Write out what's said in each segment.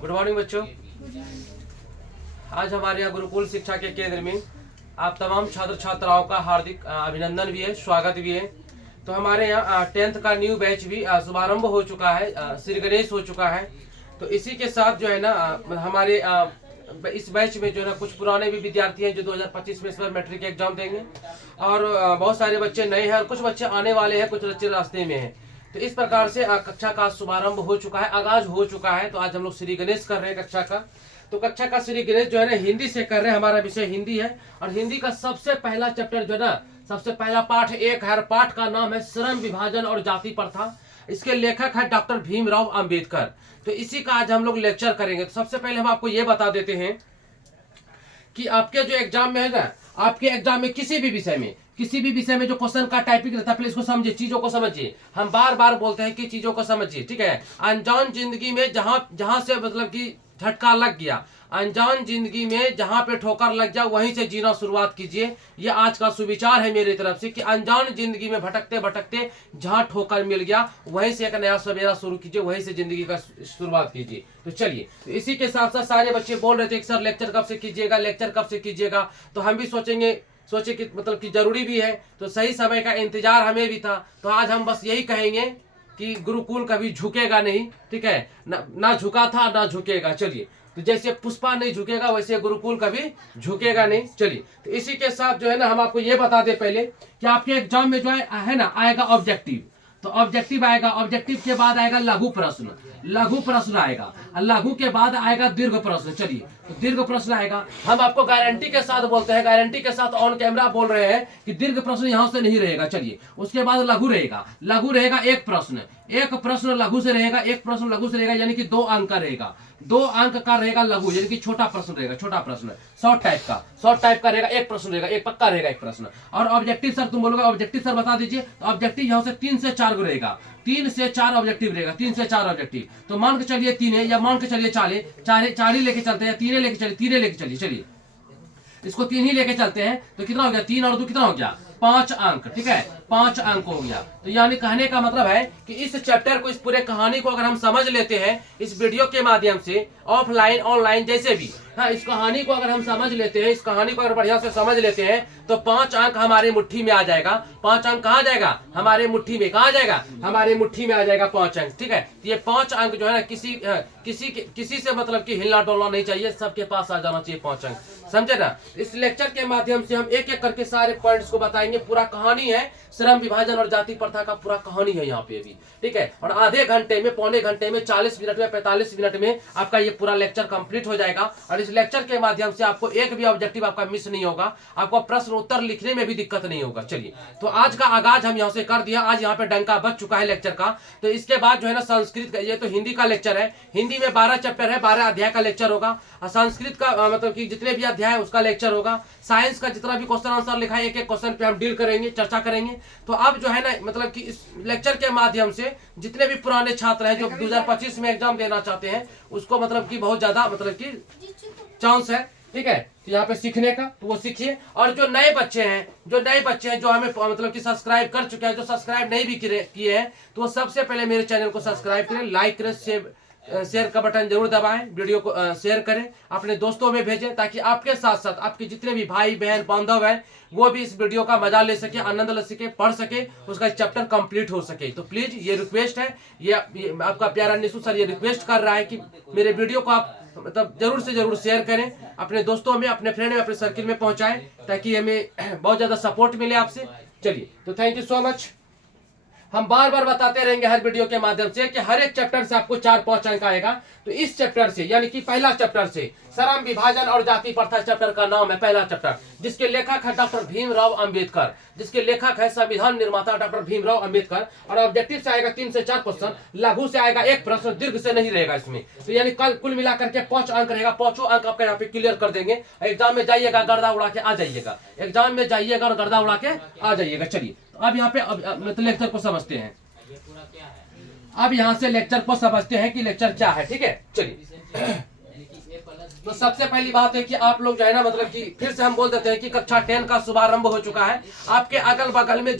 Good morning बच्चों। आज हमारे यहाँ गुरुकुल शिक्षा के केंद्र में आप तमाम छात्र छात्राओं का हार्दिक अभिनंदन भी है, स्वागत भी है। तो हमारे यहाँ 10th का न्यू बैच भी शुभारंभ हो चुका है, श्री गणेश हो चुका है। तो इसी के साथ जो है ना हमारे इस बैच में जो है ना कुछ पुराने भी विद्यार्थी हैं जो 2025 में इस बार मैट्रिक एग्जाम देंगे, और बहुत सारे बच्चे नए हैं और कुछ बच्चे आने वाले हैं, कुछ बच्चे रास्ते में हैं। तो इस प्रकार से कक्षा का शुभारंभ हो चुका है, आगाज हो चुका है। तो आज हम लोग श्री गणेश कर रहे हैं कक्षा का। तो कक्षा का श्री गणेश जो है ना हिंदी से कर रहे हैं, हमारा विषय हिंदी है। और हिंदी का सबसे पहला चैप्टर जो है ना, सबसे पहला पाठ एक है, पाठ का नाम है श्रम विभाजन और जाति प्रथा। इसके लेखक है डॉक्टर भीमराव अंबेडकर। तो इसी का आज हम लोग लेक्चर करेंगे। तो सबसे पहले हम आपको ये बता देते हैं कि आपके जो एग्जाम में है ना, आपके एग्जाम में किसी भी विषय में जो क्वेश्चन का टाइपिंग रहता है, पहले इसको समझिए, चीजों को समझिए। हम बार बार बोलते हैं कि चीजों को समझिए, ठीक है। अनजान जिंदगी में जहां से मतलब कि झटका लग गया, अनजान जिंदगी में जहां पे ठोकर लग जाए वहीं से जीना शुरुआत कीजिए। ये आज का सुविचार है मेरी तरफ से कि अनजान जिंदगी में भटकते भटकते जहां ठोकर मिल गया वहीं से एक नया सवेरा शुरू कीजिए, वहीं से जिंदगी का शुरुआत कीजिए। तो चलिए, तो इसी के साथ साथ सारे बच्चे बोल रहे थे कि सर लेक्चर कब से कीजिएगा। तो हम भी सोचे कि मतलब कि जरूरी भी है, तो सही समय का इंतजार हमें भी था। तो आज हम बस यही कहेंगे कि गुरुकुल कभी झुकेगा नहीं, ठीक है ना झुका था ना झुकेगा। चलिए, तो जैसे पुष्पा नहीं झुकेगा वैसे गुरुकुल कभी झुकेगा नहीं। चलिए, तो इसी के साथ जो है ना हम आपको ये बता दें पहले कि आपके एग्जाम में जो है ना आएगा ऑब्जेक्टिव। तो ऑब्जेक्टिव आएगा, ऑब्जेक्टिव के बाद आएगा लघु प्रश्न आएगा, और लघु के बाद आएगा दीर्घ प्रश्न। चलिए, तो दीर्घ प्रश्न आएगा। हम आपको गारंटी के साथ बोलते हैं, गारंटी के साथ ऑन कैमरा बोल रहे हैं कि दीर्घ प्रश्न यहां से नहीं रहेगा। चलिए, उसके बाद लघु रहेगा एक प्रश्न लघु से रहेगा, एक प्रश्न लघु से रहेगा, यानी कि 2 अंक का रहेगा, 2 अंक का रहेगा लघु, यानी कि छोटा प्रश्न रहेगा, छोटा प्रश्न शॉर्ट टाइप का रहेगा, एक प्रश्न रहेगा, एक पक्का रहेगा एक प्रश्न। और ऑब्जेक्टिव सर तुम बोलोगे ऑब्जेक्टिव सर बता दीजिए, तो ऑब्जेक्टिव यहाँ से 3 से 4 रहेगा, 3 से 4 ऑब्जेक्टिव रहेगा, 3 से 4 ऑब्जेक्टिव। तो मान के चलिए 3 है, या मान के चलिए 4 ही लेके चलते हैं, 3 लेके चलिए। चलिए, इसको 3 ही लेके चलते हैं, तो कितना हो गया, 3 और 2 कितना हो गया, 5 अंक, ठीक है, 5 अंक हो गया। तो यानी कहने का मतलब है कि इस चैप्टर को, इस पूरे कहानी को अगर हम समझ लेते हैं इस वीडियो के माध्यम से, ऑफलाइन ऑनलाइन जैसे भी, हाँ, इस कहानी को अगर हम समझ लेते हैं, इस कहानी को अगर बढ़िया से समझ लेते हैं, तो 5 अंक हमारे मुट्ठी में आ जाएगा। 5 अंक कहाँ जाएगा, हमारे मुट्ठी में, कहाँ जाएगा, हमारे मुट्ठी में आ जाएगा 5 अंक, ठीक है। ये 5 अंक जो है ना किसी से मतलब कि हिलना डोलना नहीं चाहिए, सबके पास आ जाना चाहिए 5 अंक, समझे ना। इस लेक्चर के माध्यम से हम एक एक करके सारे पॉइंट्स को बताएंगे। पूरा कहानी है श्रम विभाजन और जाति प्रथा का, पूरा कहानी है यहाँ पे भी, ठीक है। और आधे घंटे में, पौने घंटे में, 40 मिनट में, 45 मिनट में आपका ये पूरा लेक्चर कंप्लीट हो जाएगा। और इस लेक्चर के माध्यम से आपको एक भी ऑब्जेक्टिव आपका मिस नहीं होगा, आपको प्रश्न उत्तर लिखने में भी दिक्कत नहीं होगा। चलिए, तो आज का आगाज हम यहाँ से कर दिया। आज यहाँ पे डंका बज चुका है लेक्चर का। तो इसके बाद जो है ना संस्कृत, ये तो हिंदी का लेक्चर है, हिंदी में 12 चैप्टर है, 12 अध्याय का लेक्चर होगा। और संस्कृत का मतलब कि जितने भी अध्याय है उसका लेक्चर होगा। साइंस का जितना भी क्वेश्चन आंसर लिखा है, एक एक क्वेश्चन पे हम डील करेंगे, चर्चा करेंगे। तो अब जो है ना मतलब कि इस लेक्चर के माध्यम से जितने भी पुराने छात्र हैं जो 2025 में एग्जाम देना चाहते हैं, उसको मतलब कि बहुत ज्यादा मतलब कि चांस है, ठीक है, तो यहाँ पे सीखने का, तो वो सीखिए। और जो नए बच्चे हैं जो हमें मतलब कि सब्सक्राइब कर चुके हैं, जो सब्सक्राइब नहीं भी किए हैं, तो वो सबसे पहले मेरे चैनल को सब्सक्राइब करें, लाइक करें, शेयर का बटन जरूर दबाएं, वीडियो को शेयर करें, अपने दोस्तों में भेजें, ताकि आपके साथ साथ आपके जितने भी भाई बहन बांधव हैं वो भी इस वीडियो का मजा ले सके, आनंद ले सके, पढ़ सके, उसका चैप्टर कंप्लीट हो सके। तो प्लीज ये रिक्वेस्ट है, ये आपका प्यारा निशु सर ये रिक्वेस्ट कर रहा है कि मेरे वीडियो को आप मतलब जरूर से जरूर शेयर करें, अपने दोस्तों में, अपने फ्रेंड में, अपने सर्किल में पहुंचाएं, ताकि हमें बहुत ज्यादा सपोर्ट मिले आपसे। चलिए, तो थैंक यू सो मच। हम बार बार बताते रहेंगे हर वीडियो के माध्यम से कि हर एक चैप्टर से आपको 4-5 अंक आएगा। तो इस चैप्टर से, यानी कि पहला चैप्टर से, श्रम विभाजन और जाति प्रथा चैप्टर का नाम है पहला चैप्टर, जिसके लेखक है डॉक्टर भीमराव अंबेडकर, जिसके लेखक है संविधान निर्माता डॉक्टर भीमराव अंबेडकर। और ऑब्जेक्टिव से आएगा 3 से 4 क्वेश्चन, लघु से आएगा एक प्रश्न, दीर्घ से नहीं रहेगा इसमें। तो यानी कल कुल मिलाकर के 5 अंक रहेगा, 5 अंक आपका यहाँ पे क्लियर कर देंगे। एग्जाम में जाइएगा गर्दा उड़ा के आ जाइएगा, एग्जाम में जाइएगा और गर्दा उड़ा के आ जाइएगा। चलिए, अब यहाँ पे मतलब लेक्चर को समझते हैं, अब यहाँ से लेक्चर को समझते हैं कि लेक्चर क्या है, ठीक है। चलिए, तो सबसे पहली बात है कि आप लोग जो है ना मतलब कि फिर से हम बोल देते हैं कि कक्षा 10 का शुभारंभ हो चुका है। आपके अगल बगल में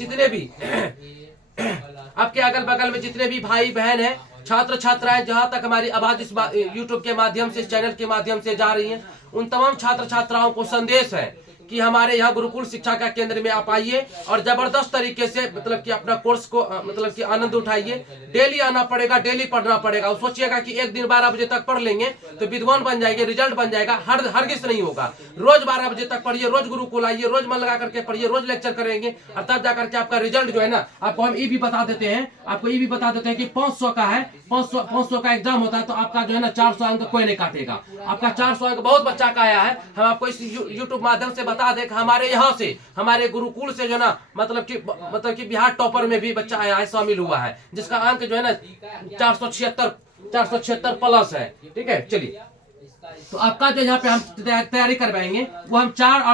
जितने भी भाई बहन हैं छात्र छात्राएं जहां तक हमारी आवाज इस यूट्यूब के माध्यम से, चैनल के माध्यम से जा रही हैं, उन तमाम छात्र छात्राओं को संदेश है कि हमारे यहाँ गुरुकुल शिक्षा का केंद्र में आप आइए और जबरदस्त तरीके से मतलब कि अपना कोर्स को मतलब कि आनंद उठाइए। डेली आना पड़ेगा, डेली पढ़ना पड़ेगा। सोचिएगा कि एक दिन 12 बजे तक पढ़ लेंगे तो विद्वान बन जाएंगे, रिजल्ट बन जाएगा, हरगिज नहीं होगा। रोज 12 बजे तक पढ़िए, रोज गुरुकुल आइए, रोज मन लगा करके पढ़िए, रोज लेक्चर करेंगे और तब जाकर के आपका रिजल्ट जो है ना, आपको हम ये भी बता देते हैं, आपको ये भी बता देते हैं कि 500 का है, 500 का एग्जाम होता है तो आपका जो है ना 400 अंक कोई नहीं काटेगा। आपका 400 अंक बहुत बच्चा का आया है। हम आपको इस यूट्यूब माध्यम से बता दें कि हमारे यहाँ से, हमारे गुरुकुल से जो है ना मतलब कि बिहार टॉपर में भी बच्चा आया है, शामिल हुआ है, जिसका अंक जो है ना 476 प्लस है। ठीक है, चलिए तो आपका जो यहाँ पे हम तैयारी करवाएंगे वो हम 400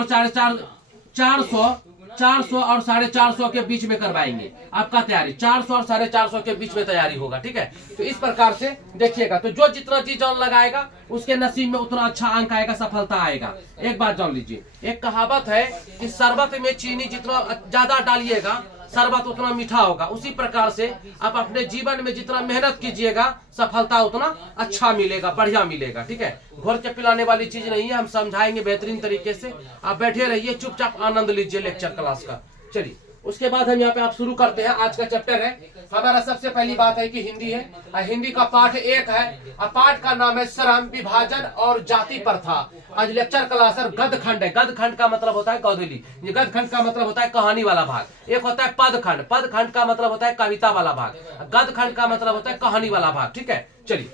और 450 के बीच में करवाएंगे। आपका तैयारी 400 और 450 के बीच में तैयारी होगा। ठीक है, तो इस प्रकार से देखिएगा, तो जो जितना जी जान लगाएगा उसके नसीब में उतना अच्छा अंक आएगा, सफलता आएगा। एक बात जान लीजिए, एक कहावत है कि शरबत में चीनी जितना ज्यादा डालिएगा शरबत उतना मीठा होगा। उसी प्रकार से आप अपने जीवन में जितना मेहनत कीजिएगा सफलता उतना अच्छा मिलेगा, बढ़िया मिलेगा। ठीक है, घोर के पिलाने वाली चीज नहीं है, हम समझाएंगे बेहतरीन तरीके से। आप बैठे रहिए, चुपचाप आनंद लीजिए लेक्चर क्लास का। चलिए उसके बाद हम यहाँ पे आप शुरू करते हैं। आज का चैप्टर है हमारा, सबसे पहली बात है कि हिंदी है। हिंदी का पाठ 1 है और पाठ का नाम है श्रम, विभाजन और जाति प्रथा। आज लेक्चर क्लास है, गद खंड है। गद खंड का मतलब होता है गौदली, ये गद खंड का मतलब होता है कहानी वाला भाग। एक होता है पद खंड, पद खंड का मतलब होता है कविता वाला भाग, गद खंड का मतलब होता है कहानी वाला भाग। ठीक है, चलिए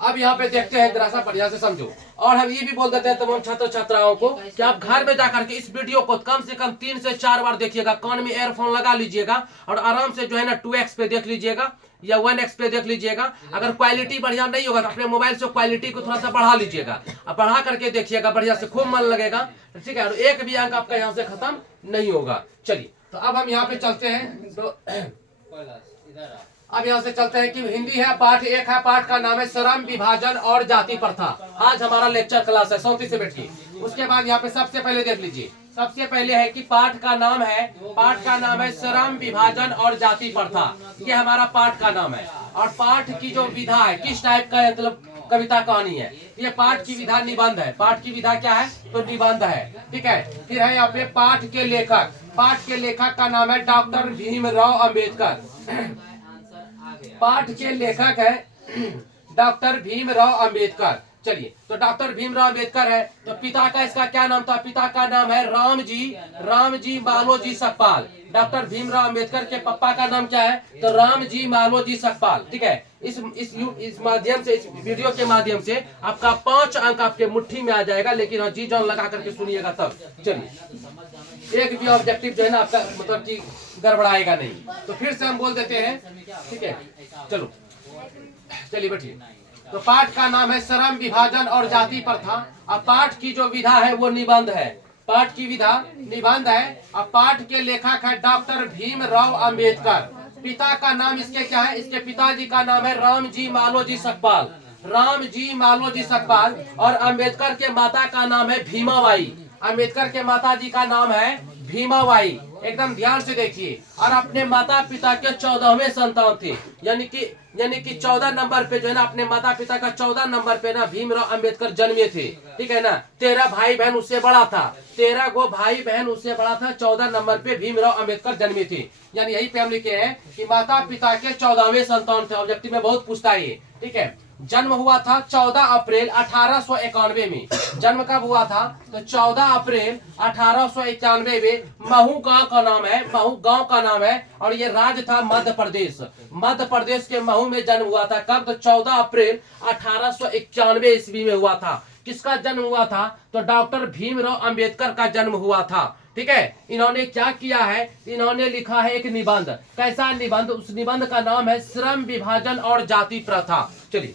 अब यहाँ पे देखते हैं, जरा सा बढ़िया से समझो। और हम ये भी बोल देते हैं तमाम छात्र छात्राओं को कि आप घर में जाकर के इस वीडियो को कम से कम 3 से 4 बार देखिएगा। कान में एयरफोन लगा लीजिएगा और आराम से जो है ना 2x पे देख लीजिएगा या 1x पे देख लीजिएगा। अगर क्वालिटी बढ़िया नहीं होगा तो अपने मोबाइल से क्वालिटी को थोड़ा सा बढ़ा लीजिएगा और बढ़ा करके देखिएगा, बढ़िया से खूब मन लगेगा। ठीक है, और एक भी अंक आपका यहाँ से खत्म नहीं होगा। चलिए तो अब हम यहाँ पे चलते हैं, तो अब यहाँ से चलते हैं कि हिंदी है, पाठ 1 है, पाठ का नाम है श्रम, विभाजन और जाति प्रथा। आज हमारा लेक्चर क्लास है, 34 से बैठिए। उसके बाद यहाँ पे सबसे पहले देख लीजिए, सबसे पहले है कि पाठ का नाम है श्रम, विभाजन और जाति प्रथा। ये हमारा पाठ का नाम है। और पाठ की जो विधा है, किस टाइप का मतलब कविता कहानी है, ये पाठ की विधा निबंध है। पाठ की विधा क्या है, तो निबंध है। ठीक है, फिर है यहाँ पे पाठ के लेखक। पाठ के लेखक का नाम है डॉक्टर भीमराव अम्बेडकर। पाठ के लेखक है डॉक्टर भीमराव अम्बेडकर। चलिए तो डॉक्टर भीमराव अम्बेडकर है, तो पिता का इसका क्या नाम था, पिता का नाम है रामजी मालोजी सकपाल। डॉक्टर भीमराव अम्बेडकर के पापा का नाम क्या है, तो रामजी मालोजी सकपाल। ठीक है, इस माध्यम से, इस वीडियो के माध्यम से आपका 5 अंक आपके मुट्ठी में आ जाएगा, लेकिन हाँ जी जान लगा करके सुनिएगा तब। चलिए एक भी ऑब्जेक्टिव जो है ना आपका मतलब कि गड़बड़ाएगा नहीं। तो फिर से हम बोल देते हैं, ठीक है, चलो चलिए बैठिए। तो पाठ का नाम है श्रम, विभाजन और जाति प्रथा। अब पाठ की जो विधा है वो निबंध है, पाठ की विधा निबंध है। अब पाठ के लेखक है डॉक्टर भीमराव अम्बेडकर। पिता का नाम इसके क्या है, इसके पिताजी का नाम है रामजी मालोजी सकपाल, रामजी मालोजी सकपाल। और अम्बेडकर के माता का नाम है भीमाबाई। अम्बेडकर के माता जी का नाम है भीमाबाई। एकदम ध्यान से देखिए। और अपने माता पिता के 14वें संतान थे, यानी कि 14 नंबर पे जो है ना, अपने माता पिता का 14 नंबर पे ना भीमराव अम्बेडकर जन्मे थे। ठीक है ना, 13 भाई बहन उससे बड़ा था, 13 गो भाई बहन उससे बड़ा था। 14 नंबर पे भीमराव अम्बेडकर जन्मे थे। यानी यही पे हम लिखे हैं कि माता पिता के 14वें संतान थे। ऑब्जेक्टिव में बहुत पूछता है ये। ठीक है, जन्म हुआ था 14 अप्रैल 1891 में। जन्म कब हुआ था, तो 14 अप्रैल 1891 में। महू गांव का नाम है, महू गांव का नाम है। और ये राज्य था मध्य प्रदेश। मध्य प्रदेश के महू में जन्म हुआ था। कब, तो 14 अप्रैल 1891 ईस्वी में हुआ था। किसका जन्म हुआ था, तो डॉक्टर भीमराव अम्बेडकर का जन्म हुआ था। ठीक है, इन्होंने क्या किया है, इन्होंने लिखा है एक निबंध। कैसा निबंध, उस निबंध का नाम है श्रम, विभाजन और जाति प्रथा। चलिए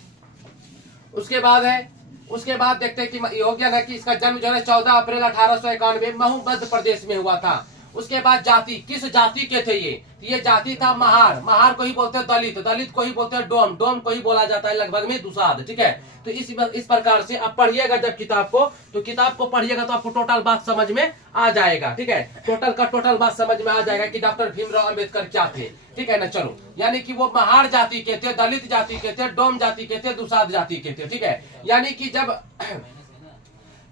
उसके बाद देखते हैं कि योग्य है कि इसका जन्म जो है 14 अप्रैल 1891 महू मध्य प्रदेश में हुआ था। उसके बाद जाति, किस जाति के थे ये जाति था महार, महार को ही बोलते हैं दलित, दलित को ही बोलते हैं डोम, डोम को ही बोला जाता है लगभग में दुसाध। ठीक है, तो इस प्रकार से आप पढ़िएगा जब किताब को, तो किताब को पढ़िएगा तो आपको टोटल बात समझ में आ जाएगा। ठीक है, टोटल का टोटल बात समझ में आ जाएगा कि डॉक्टर भीमराव अंबेडकर क्या थे। ठीक है ना, चलो, यानी कि वो महार जाति के थे, दलित जाति के थे, डोम जाति के थे, दुसाध जाति के थे। ठीक है, यानी कि जब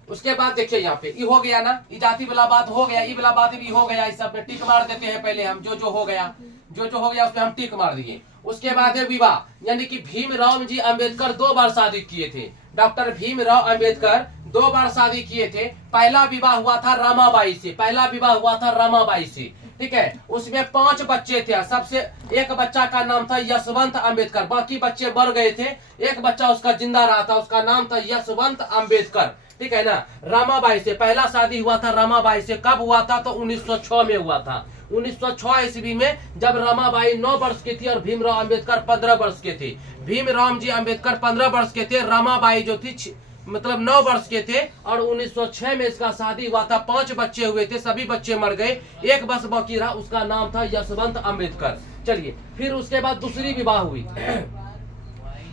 उसके बाद देखिए यहाँ पे ये हो गया ना, ये जाति वाला बात हो गया, ये वाला बात भी हो गया, इस सब में टिक मार देते हैं पहले हम, जो हो गया, जो हो गया उसमें हम टिक मार दिए। उसके बाद है विवाह, यानी कि भीमराव जी अंबेडकर 2 बार शादी किए थे। डॉक्टर भीमराव अंबेडकर 2 बार शादी किए थे। पहला विवाह हुआ था रमाबाई से, पहला विवाह हुआ था रमाबाई से। ठीक है, उसमें 5 बच्चे थे, सबसे एक बच्चा का नाम था यशवंत अंबेडकर, बाकी बच्चे मर गए थे, एक बच्चा उसका जिंदा रहा था, उसका नाम था यशवंत अंबेडकर। ठीक है ना, रमाबाई से पहला शादी हुआ था रमाबाई से। कब हुआ था? तो 1906 में हुआ था। 1906 ईस्वी में जब रमाबाई 9 वर्ष की थी और भीमराव अंबेडकर 15 वर्ष के थे। भीमराव जी अंबेडकर 15 वर्ष के थे, रमाबाई जो थी मतलब 9 वर्ष के थे, और 1906 में इसका शादी हुआ था। 5 बच्चे हुए थे, सभी बच्चे मर गए, एक बस बाकी रहा, उसका नाम था यशवंत अंबेडकर। चलिए, फिर उसके बाद दूसरी विवाह हुई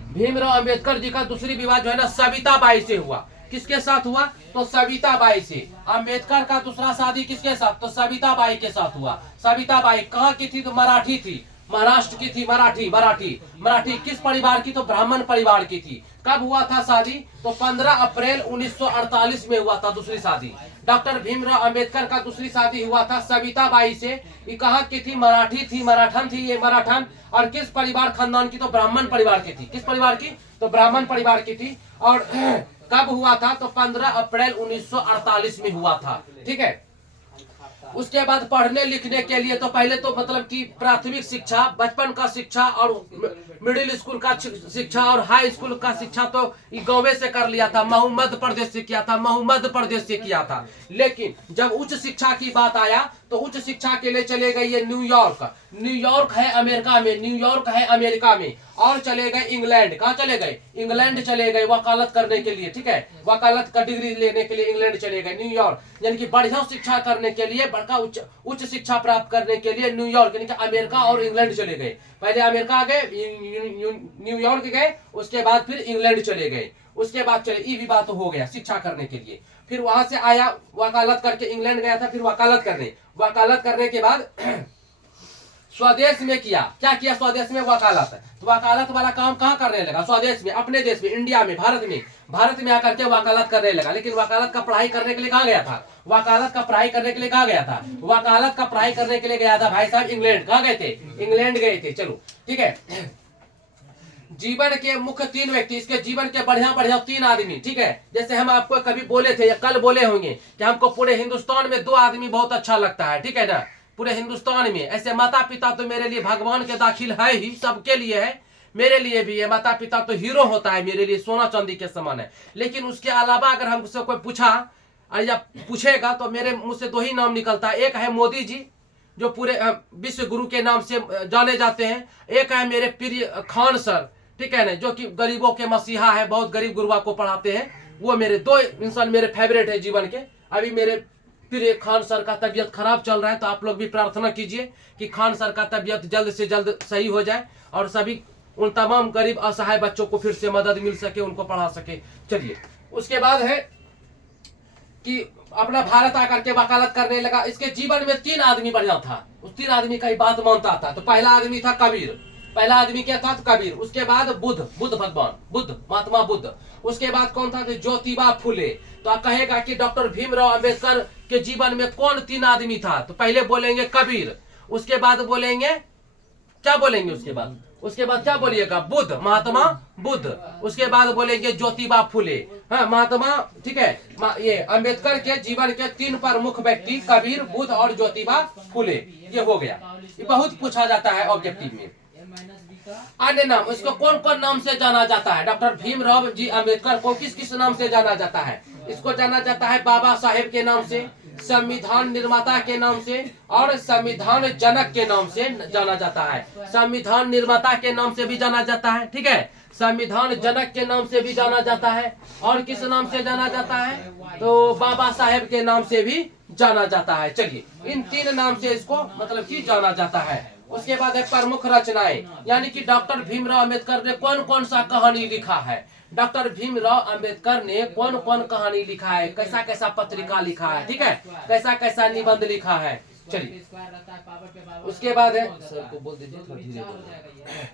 भीमराव अंबेडकर जी का। दूसरी विवाह जो है ना सविता बाई से हुआ। किसके साथ हुआ? तो सविता बाई से। अंबेडकर का दूसरा शादी किसके साथ? तो सविता बाई के साथ हुआ। सविता बाई कहाँ की थी? तो मराठी थी, महाराष्ट्र की थी, मराठी किस परिवार की? तो ब्राह्मण परिवार की थी। कब हुआ था शादी? तो 15 अप्रैल 1948 में हुआ था दूसरी शादी। डॉक्टर भीमराव अंबेडकर का दूसरी शादी हुआ था सविता बाई से। ये कहाँ की थी? मराठी थी, मराठन थी ये, मराठन। और किस परिवार खानदान की? तो ब्राह्मण परिवार की थी। किस परिवार की? तो ब्राह्मण परिवार की थी। और कब हुआ था? तो 15 अप्रैल 1948 में हुआ था। ठीक है, उसके बाद पढ़ने लिखने के लिए तो पहले तो मतलब कि प्राथमिक शिक्षा, बचपन का शिक्षा और मिडिल स्कूल का शिक्षा और हाई स्कूल का शिक्षा तो गाँव से कर लिया था, मध्य प्रदेश से किया था, मध्य प्रदेश से किया था। लेकिन जब उच्च शिक्षा की बात आया तो उच्च शिक्षा के लिए चले गए ये न्यूयॉर्क। न्यूयॉर्क है अमेरिका में, न्यूयॉर्क है अमेरिका में। और चले गए इंग्लैंड। कहाँ चले गए? इंग्लैंड चले गए वकालत करने के लिए। ठीक है, वकालत का डिग्री लेने के लिए इंग्लैंड चले गए, न्यूयॉर्क। यानी कि बढ़िया शिक्षा करने के लिए, बड़का उच्च शिक्षा प्राप्त करने के लिए न्यूयॉर्क यानी कि अमेरिका और इंग्लैंड चले गए। पहले अमेरिका गए, न्यूयॉर्क गए, उसके बाद फिर इंग्लैंड चले गए। उसके बाद चले, ये भी बात हो गया शिक्षा करने के लिए। फिर वहां से आया, वकालत करके इंग्लैंड गया था, फिर वकालत करने के बाद स्वदेश में किया। क्या किया स्वदेश में? वकालत। तो वकालत वाला काम कहाँ करने लगा? स्वदेश में, अपने देश में, इंडिया में, भारत में आकर के वकालत करने लगा। लेकिन वकालत का पढ़ाई करने के लिए कहाँ गया था? वकालत का पढ़ाई करने के लिए कहाँ गया था? वकालत का पढ़ाई करने के लिए गया था भाई साहब इंग्लैंड। कहाँ गए थे? इंग्लैंड गए थे। चलो ठीक है, जीवन के मुख्य 3 व्यक्ति, इसके जीवन के बढ़िया 3 आदमी। ठीक है, जैसे हम आपको कभी बोले थे या कल बोले होंगे कि हमको पूरे हिंदुस्तान में 2 आदमी बहुत अच्छा लगता है। ठीक है ना, पूरे हिंदुस्तान में। ऐसे माता पिता तो मेरे लिए भगवान के दाखिल है ही, सबके लिए है, मेरे लिए भी है। माता पिता तो हीरो होता है मेरे लिए, सोना चांदी के समान है। लेकिन उसके अलावा अगर हमसे कोई पूछा या पूछेगा तो मेरे मुंह से 2 ही नाम निकलता है। एक है मोदी जी, जो पूरे विश्व गुरु के नाम से जाने जाते हैं। एक है मेरे प्रिय खान सर, ठीक है ना, जो कि गरीबों के मसीहा है, बहुत गरीब गुरुआ को पढ़ाते हैं। वो मेरे 2 इंसान मेरे फेवरेट है जीवन के। अभी मेरे प्रिय खान सर का तबीयत खराब चल रहा है, तो आप लोग भी प्रार्थना कीजिए कि खान सर का तबीयत जल्द से जल्द सही हो जाए और सभी उन तमाम गरीब असहाय बच्चों को फिर से मदद मिल सके, उनको पढ़ा सके। चलिए, उसके बाद है कि अपना भारत आकर के वकालत करने लगा। इसके जीवन में 3 आदमी बढ़िया था, उस 3 आदमी का ही बात मानता था। तो पहला आदमी था कबीर, पहला आदमी क्या था? तो कबीर। उसके बाद बुद्ध भगवान, महात्मा बुद्ध। उसके बाद कौन था? तो ज्योतिबा फुले। तो आप कहेगा कि डॉक्टर भीमराव अंबेडकर के जीवन में कौन 3 आदमी था? तो पहले बोलेंगे कबीर, उसके बाद बोलेंगे क्या बोलेंगे? उसके बाद क्या बोलिएगा? बुद्ध, महात्मा बुद्ध। उसके बाद बोलेंगे ज्योतिबा फुले, हाँ महात्मा। ठीक है, ये अंबेडकर के जीवन के 3 प्रमुख व्यक्ति कबीर, बुद्ध और ज्योतिबा फुले। ये हो गया। ये बहुत पूछा जाता है ऑब्जेक्टिव में। अन्य नाम, इसको कौन कौन नाम से जाना जाता है? डॉक्टर भीमराव जी अंबेडकर को किस किस नाम से जाना जाता है? इसको जाना जाता है बाबा साहेब के नाम से, संविधान निर्माता के नाम से और संविधान जनक के नाम से जाना जाता है। संविधान निर्माता के नाम से भी जाना जाता है, ठीक है, संविधान जनक के नाम से भी जाना जाता है, और किस नाम से जाना जाता है? तो बाबा साहेब के नाम से भी जाना जाता है। चलिए इन 3 नाम से इसको मतलब कि जाना जाता है। उसके बाद है प्रमुख रचनाएं, यानी कि डॉक्टर भीमराव अंबेडकर ने कौन कौन सा कहानी लिखा है। डॉक्टर भीमराव अंबेडकर ने कौन कौन कहानी लिखा है, कैसा कैसा पत्रिका लिखा है, ठीक है, कैसा कैसा निबंध लिखा है। चलिए उसके बाद है, सर को बोल दीजिए थोड़ा धीरे बोलिए।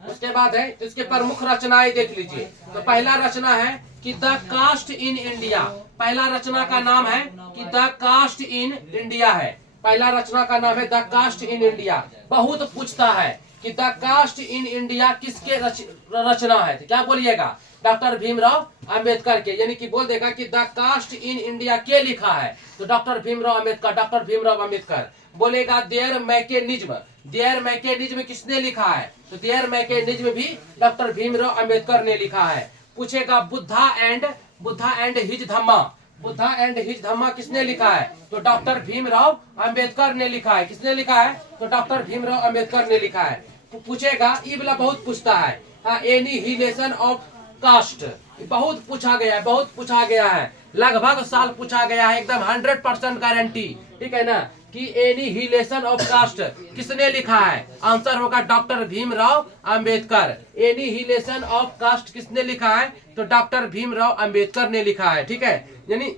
उसके बाद है तो इसके प्रमुख रचनाएं देख लीजिए। तो पहला रचना है कि द कास्ट इन इंडिया। पहला रचना का नाम है कि द कास्ट इन इंडिया है। पहला रचना का नाम है द कास्ट इन इंडिया। बहुत पूछता है कि द कास्ट इन इंडिया किसके रचना है, तो क्या बोलिएगा, डॉक्टर भीमराव अंबेडकर के, यानी कि बोल देगा कि द कास्ट इन इंडिया के लिखा है, तो डॉक्टर भीमराव अंबेडकर, डॉक्टर भीमराव अंबेडकर। बोलेगा देयर मैकेनिज्म, देयर मैकेनिज्म किसने लिखा है, तो देयर मैकेनिज्म भी डॉक्टर भीमराव अंबेडकर ने लिखा है। पूछेगा Buddha and his Dhamma, Buddha and his Dhamma किसने लिखा है, तो डॉक्टर भीमराव अंबेडकर ने लिखा है। किसने लिखा है, तो डॉक्टर भीमराव अंबेडकर ने लिखा है। पूछेगा ये वाला बहुत पूछता है, एनिहिलेशन ऑफ कास्ट, बहुत पूछा गया है, बहुत पूछा गया है, लगभग साल पूछा गया है, एकदम 100% गारंटी, ठीक है ना, कि एनिहिलेशन ऑफ कास्ट किसने लिखा है, आंसर होगा doctor Bhimrao Ambedkar. Annihilation of caste किसने लिखा है, तो डॉक्टर भीमराव अंबेडकर ने लिखा है, ठीक है। यानी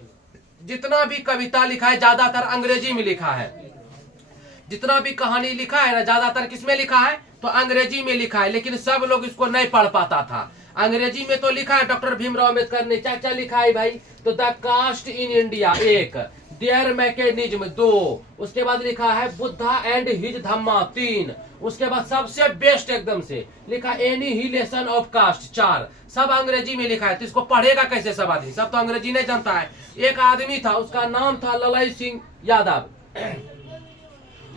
जितना भी कविता लिखा है ज्यादातर अंग्रेजी में लिखा है, जितना भी कहानी लिखा है ना ज्यादातर किसमें लिखा है, तो अंग्रेजी में लिखा है, लेकिन सब लोग इसको नहीं पढ़ पाता था। अंग्रेजी में तो लिखा है डॉक्टर भीमराव अंबेडकर ने, क्या क्या लिखा है भाई, तो the caste in India 1, their mechanism 2, उसके बाद लिखा है बुद्धा एंड हिज धम्मा 3, उसके बाद सबसे बेस्ट एकदम से लिखा एनिहिलेशन ऑफ कास्ट 4, सब अंग्रेजी में लिखा है। तो इसको पढ़ेगा कैसे सब आदमी, सब तो अंग्रेजी नहीं जानता है। एक आदमी था, उसका नाम था ललाई सिंह यादव,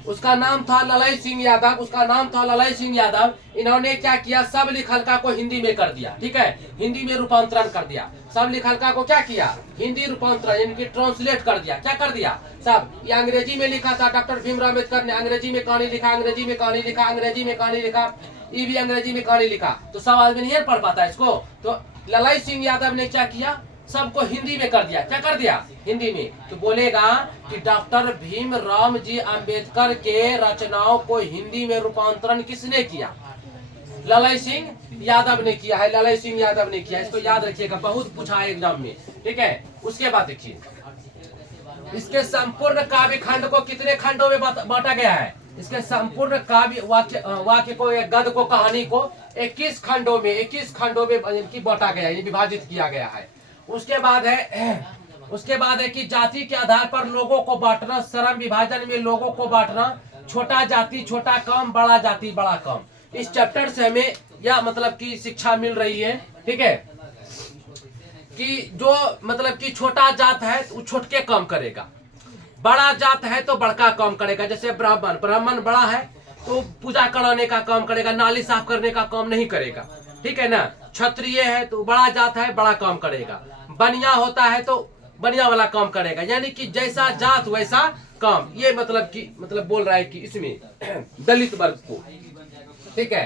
उसका नाम था ललाई सिंह यादव, उसका नाम था ललाई सिंह यादव। इन्होंने क्या किया, सब लिखलका को हिंदी में कर दिया, ठीक है, हिंदी में रूपांतरण कर दिया। सब लिखलका को क्या किया, हिंदी रूपांतरण यानी कि ट्रांसलेट कर दिया। क्या कर दिया, सब ये अंग्रेजी में लिखा था, डॉक्टर भीमराव अम्बेडकर ने अंग्रेजी में कहानी लिखा, अंग्रेजी में कहानी लिखा, अंग्रेजी में कहानी लिखा, ये भी अंग्रेजी में कहानी लिखा। तो सब आदमी नहीं पढ़ पाता इसको, तो ललाई सिंह यादव ने क्या किया, सबको हिंदी में कर दिया। क्या कर दिया, हिंदी में। तो बोलेगा कि डॉक्टर भीमराव जी अंबेडकर के रचनाओं को हिंदी में रूपांतरण किसने किया, ललाई सिंह यादव ने किया है, ललाई सिंह यादव ने किया। इसको याद रखिएगा, बहुत पूछा है एग्जाम में, ठीक है। उसके बाद देखिए इसके संपूर्ण काव्य खंड को कितने खंडों में बांटा गया है, इसके संपूर्ण काव्य वाक्य को, एक गद्य को, कहानी को 21 खंडों में बांटा गया है, विभाजित किया गया है। उसके बाद है कि जाति के आधार पर लोगों को बांटना, श्रम विभाजन में लोगों को बांटना, छोटा जाति छोटा कम, बड़ा जाति बड़ा कम। इस चैप्टर से हमें यह मतलब की शिक्षा मिल रही है, ठीक है, कि जो मतलब कि छोटा जात है वो छोटके कम करेगा, बड़ा जात है तो बड़का कम करेगा। जैसे ब्राह्मण बड़ा है तो पूजा कराने का काम करेगा, नाली साफ करने का काम नहीं करेगा, ठीक है ना। क्षत्रिय है तो बड़ा जात है, बड़ा काम करेगा। बनिया होता है तो बनिया वाला काम करेगा, यानी कि जैसा जात वैसा काम। ये मतलब बोल रहा है कि इसमें दलित वर्ग को, ठीक है,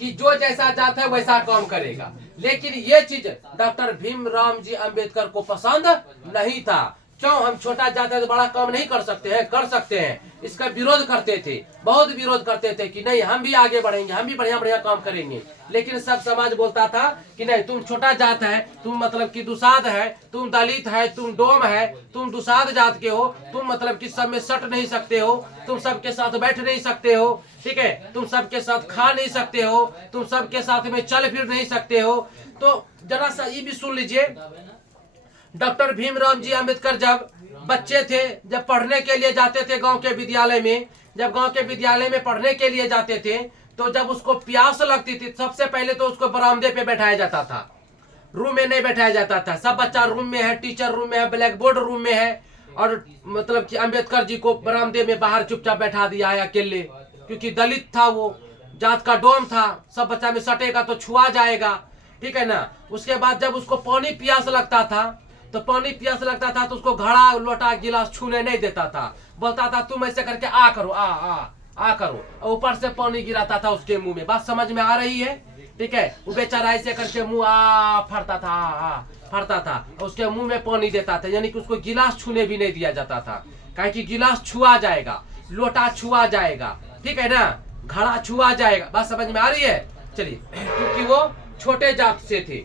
कि जो जैसा जात है वैसा काम करेगा। लेकिन ये चीज डॉक्टर भीमराव जी अंबेडकर को पसंद नहीं था। क्यों, हम छोटा जात है तो बड़ा काम नहीं कर सकते हैं, कर सकते हैं। इसका विरोध करते थे, बहुत विरोध करते थे कि नहीं हम भी आगे बढ़ेंगे, हम भी बढ़िया बढ़िया काम करेंगे। लेकिन सब समाज बोलता था कि नहीं, तुम छोटा जात है, तुम मतलब कि दुसाध है, तुम दलित है, तुम डोम है, तुम दुसाध जात के हो, तुम मतलब कि सब में सट नहीं सकते हो, तुम सबके साथ बैठ नहीं सकते हो, ठीक है, तुम सबके साथ खा नहीं सकते हो, तुम सबके साथ में चल फिर नहीं सकते हो। तो जरा सा ये भी सुन लीजिए, डॉक्टर भीमराव जी अंबेडकर जब बच्चे थे, जब पढ़ने के लिए जाते थे गांव के विद्यालय में, जब गांव के विद्यालय में पढ़ने के लिए जाते थे, तो जब उसको प्यास लगती थी सबसे पहले तो उसको बरामदे पे बैठाया जाता था, रूम में नहीं बैठाया जाता था। सब बच्चा रूम में है, टीचर रूम में है, ब्लैक बोर्ड रूम में है, और मतलब कि अंबेडकर जी को बरामदे में बाहर चुपचाप बैठा दिया है अकेले, क्योंकि दलित था, वो जात का डोम था, सब बच्चा में सटेगा तो छुआ जाएगा, ठीक है ना। उसके बाद जब उसको पानी प्यास लगता था तो उसको घड़ा लोटा गिलास छूने नहीं देता था, बोलता था तुम ऐसे करके आ करो, आ करो, और ऊपर से पानी गिराता था उसके मुंह में। बात समझ में आ रही है, ठीक है। वो बेचारा ऐसे करके मुंह फड़ता था, उसके मुंह में पानी देता था, यानी कि उसको गिलास छूने भी नहीं दिया जाता था, कहे कि गिलास छुआ जाएगा, लोटा छुआ जाएगा, ठीक है ना, घड़ा छुआ जाएगा। बात समझ में आ रही है? चलिए, क्योंकि वो छोटे जात से थे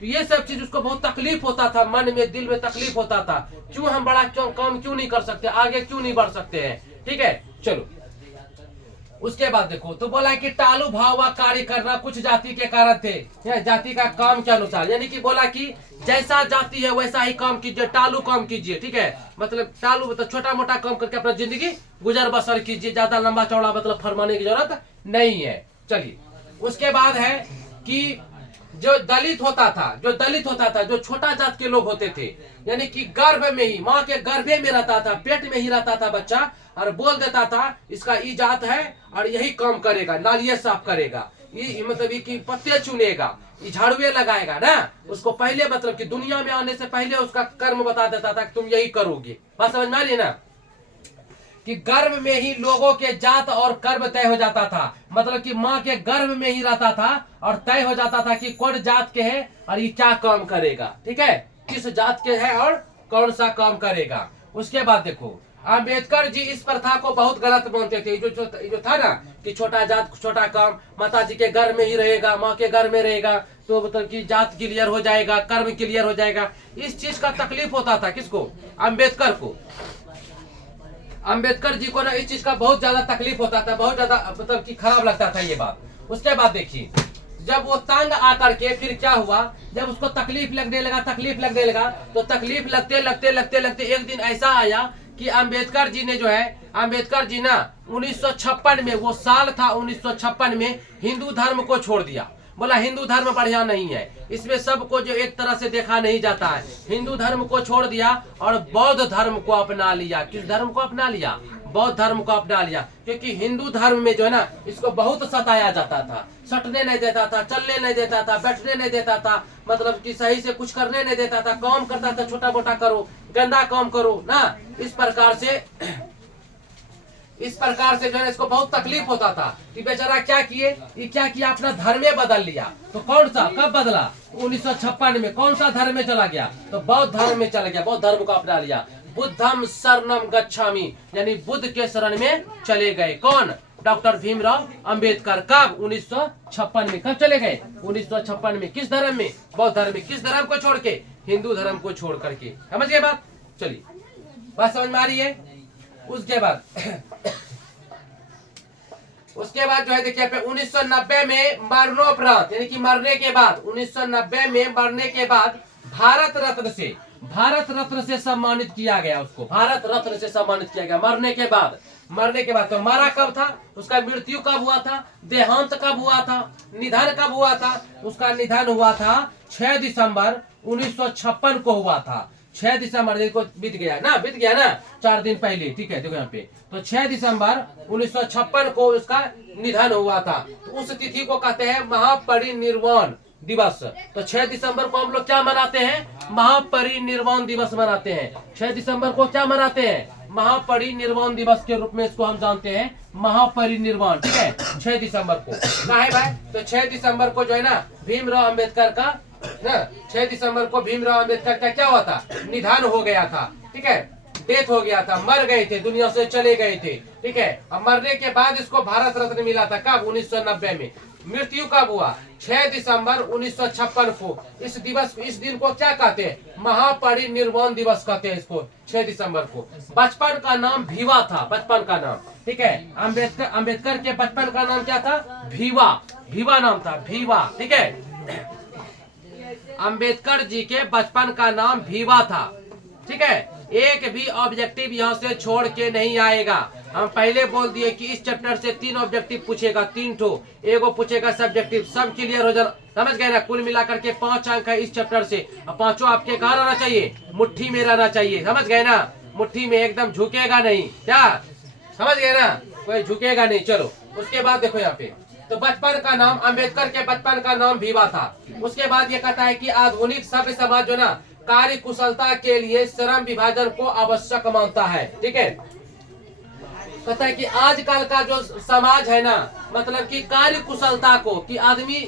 तो ये सब चीज उसको बहुत तकलीफ होता था, मन में दिल में तकलीफ होता था, क्यों हम बड़ा काम क्यों नहीं कर सकते, आगे क्यों नहीं बढ़ सकते हैं, ठीक है। चलो उसके बाद देखो तो बोला कि टालू भावा कार्य करना कुछ जाति के कारण थे, जाति का काम के अनुसार, यानी कि बोला कि जैसा जाति है वैसा ही काम कीजिए, टालू काम कीजिए, ठीक है। मतलब टालू मतलब छोटा मोटा काम करके अपना जिंदगी गुजर बसर कीजिए, ज्यादा लंबा चौड़ा मतलब फरमाने की जरूरत नहीं है। चलिए उसके बाद है कि जो दलित होता था, जो छोटा जात के लोग होते थे, यानी कि गर्भ में ही, माँ के गर्भे में रहता था, पेट में ही रहता था बच्चा, और बोल देता था इसका ई जात है और यही काम करेगा, नालिये साफ करेगा, ये मतलब कि पत्ते चुनेगा, ये झाड़ुए लगाएगा ना, उसको पहले मतलब कि दुनिया में आने से पहले उसका कर्म बता देता था कि तुम यही करोगे। बात समझ में आ रही है ना, कि गर्भ में ही लोगों के जात और कर्म तय हो जाता था, मतलब कि माँ के गर्भ में ही रहता था और तय हो जाता था कि कौन जात के है और ये क्या काम करेगा, ठीक है, किस जात के है और कौन सा काम करेगा। उसके बाद देखो अम्बेडकर जी इस प्रथा को बहुत गलत मानते थे, जो था ना कि छोटा जात छोटा काम, माता जी के घर में ही रहेगा, माँ के घर में रहेगा तो मतलब कि जात क्लियर हो जाएगा, कर्म क्लियर हो जाएगा। इस चीज का तकलीफ होता था किसको? अम्बेडकर को। अम्बेडकर जी को ना इस चीज का बहुत ज्यादा तकलीफ होता था, बहुत ज्यादा मतलब कि खराब लगता था ये बात। उसके बाद देखिए जब वो तंग आकर के फिर क्या हुआ, जब उसको तकलीफ लगने लगा तो तकलीफ लगते एक दिन ऐसा आया कि अम्बेडकर जी ने जो है, अम्बेडकर जी ना 1956 में, वो साल था 1956 में, हिंदू धर्म को छोड़ दिया। बोला हिंदू धर्म बढ़िया नहीं है, इसमें सबको जो एक तरह से देखा नहीं जाता है, हिंदू धर्म को छोड़ दिया और बौद्ध धर्म को अपना लिया। किस धर्म को अपना लिया? बौद्ध धर्म को अपना लिया, क्योंकि हिंदू धर्म में जो है ना इसको बहुत सताया जाता था, सटने नहीं देता था, चलने नहीं देता था, बैठने नहीं देता था, मतलब कि सही से कुछ करने नहीं देता था, काम करता था छोटा मोटा करो, गंदा काम करो ना, इस प्रकार से जो है इसको बहुत तकलीफ होता था कि बेचारा क्या किया अपना धर्म बदल लिया। तो कौन सा, कब बदला? 1956 में। कौन सा धर्म में चला गया? तो बौद्ध धर्म में चला गया, बौद्ध धर्म को अपना लिया। बुद्धम शरणम गच्छामि, यानी बुद्ध के शरण में चले गए। कौन? डॉक्टर भीमराव अंबेडकर। कब? 1956 में। कब चले गए? 1956 में। किस धर्म में? बौद्ध धर्म में। किस धर्म को छोड़ के? हिंदू धर्म को छोड़ करके। समझ गए बात? चलिए बात समझ में आ रही है? उसके बाद जो है देखिए 1990 में मरणोपरांत, यानी कि मरने के बाद, 1990 में मरने के बाद भारत रत्न से सम्मानित किया गया उसको, भारत रत्न से सम्मानित किया गया मरने के बाद। तो मरा कब था? उसका मृत्यु कब हुआ था? देहांत कब हुआ था? निधन कब हुआ था? उसका निधन हुआ था 6 दिसंबर 1956 को हुआ था। 6 दिसंबर को बीत गया ना 4 दिन पहले, ठीक है, देखो यहाँ पे। तो 6 दिसंबर 1956 को उसका निधन हुआ था। तो उस तिथि को कहते हैं महापरिनिर्वाण दिवस। तो 6 दिसंबर को हम लोग क्या मनाते हैं? महापरिनिर्वाण दिवस मनाते हैं। 6 दिसंबर को क्या मनाते हैं? महापरिनिर्वाण दिवस के रूप में इसको हम जानते हैं, महापरिनिर्वाण, ठीक है। 6 दिसंबर को क्या है भाई? तो 6 दिसंबर को जो है ना भीमराव अम्बेडकर का ना, 6 दिसंबर को भीमराव अम्बेडकर का क्या हुआ था? निधन हो गया था, ठीक है, डेथ हो गया था, मर गए थे, दुनिया से चले गए थे, ठीक है। अब मरने के बाद इसको भारत रत्न मिला था। कब? 1990 में। मृत्यु कब हुआ? 6 दिसंबर 1956 को। इस दिन को क्या कहते हैं? महापरिनिर्वाण दिवस कहते हैं इसको, 6 दिसंबर को। बचपन का नाम भीवा था, बचपन का नाम, ठीक है। अम्बेडकर के बचपन का नाम क्या था? भीवा नाम था, भीवा, ठीक है। अम्बेडकर जी के बचपन का नाम भीवा था, ठीक है। एक भी ऑब्जेक्टिव यहाँ से छोड़ के नहीं आएगा। हम पहले बोल दिए कि इस चैप्टर से 3 ऑब्जेक्टिव पूछेगा, 3 ठो, एगो पूछेगा सब्जेक्टिव, सब क्लियर हो जाना, समझ गए ना। कुल मिलाकर के 5 अंक है इस चैप्टर से। 5 आपके कहाँ रहना चाहिए? मुट्ठी में रहना चाहिए, समझ गए ना। मुट्ठी में, एकदम झुकेगा नहीं, क्या समझ गए ना, कोई झुकेगा नहीं। चलो उसके बाद देखो यहाँ पे, तो बचपन का नाम, अम्बेडकर के बचपन का नाम भीवा था। उसके बाद ये कहता है कि आधुनिक सभ्य समाज जो ना कार्य कुशलता के लिए श्रम विभाजन को आवश्यक मानता है, ठीक है। कहता है कि आजकल का जो समाज है ना, मतलब कि कार्य कुशलता को, कि आदमी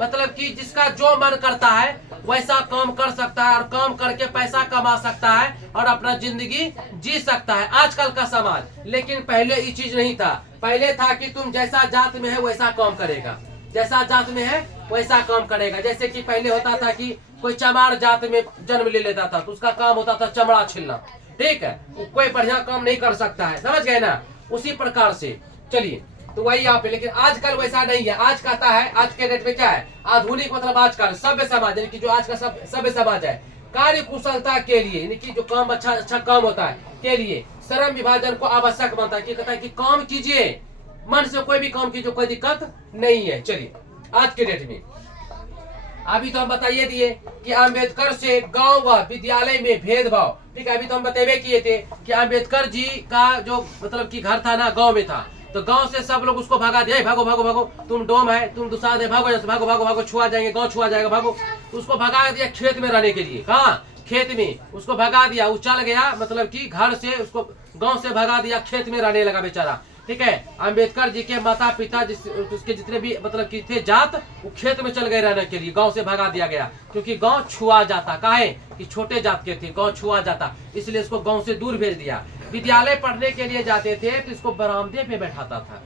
मतलब कि जिसका जो मन करता है वैसा काम कर सकता है और काम करके पैसा कमा सकता है और अपना जिंदगी जी सकता है आजकल का समाज। लेकिन पहले ये चीज नहीं था। पहले था कि तुम जैसा जात में है वैसा काम करेगा, जैसा जात में है वैसा काम करेगा। जैसे कि पहले होता था कि कोई चमार जात में जन्म ले लेता था तो उसका काम होता था चमड़ा छीलना, ठीक है, कोई बढ़िया काम नहीं कर सकता है, समझ गए ना। उसी प्रकार से चलिए तो वही यहाँ पे, लेकिन आजकल वैसा नहीं है। आज कहता है, आज के डेट में क्या है, आधुनिक मतलब आजकल सभ्य समाज, यानी कि जो आज का सभ्य समाज है, कार्य कुशलता के लिए, यानी कि जो काम अच्छा काम होता है के लिए श्रम विभाजन को आवश्यक मानता है। कि कहता है कि काम कीजिए, मन से कोई भी काम कीजिए, कोई दिक्कत नहीं है। चलिए आज के डेट में अभी तो हम बताइए दिए कि अम्बेडकर से गांव व विद्यालय में भेदभाव, ठीक है। अभी तो हम बतेबे किए थे कि अम्बेडकर जी का जो मतलब कि घर था ना गांव में था, तो गांव से सब लोग उसको भगा दिया, भागो भागो भागो, तुम डोम है, तुम दुसाद है, भागो भागो भागो भागो, छुआ जाएंगे, गांव छुआ जाएगा, भागो। तो उसको भगा दिया खेत में रहने के लिए। कहाँ? खेत में उसको भगा दिया। वो चल गया, मतलब कि घर से उसको गांव से भगा दिया, खेत में रहने लगा बेचारा, ठीक है। अम्बेडकर जी के माता पिता उसके जितने भी मतलब कि थे जात, वो खेत में चल गए रहने के लिए, गांव से भगा दिया गया, क्योंकि गांव छुआ जाता। काहे कि छोटे जात के थे, गांव छुआ जाता, इसलिए इसको गांव से दूर भेज दिया। विद्यालय पढ़ने के लिए जाते थे तो इसको बरामदे पे बैठाता था,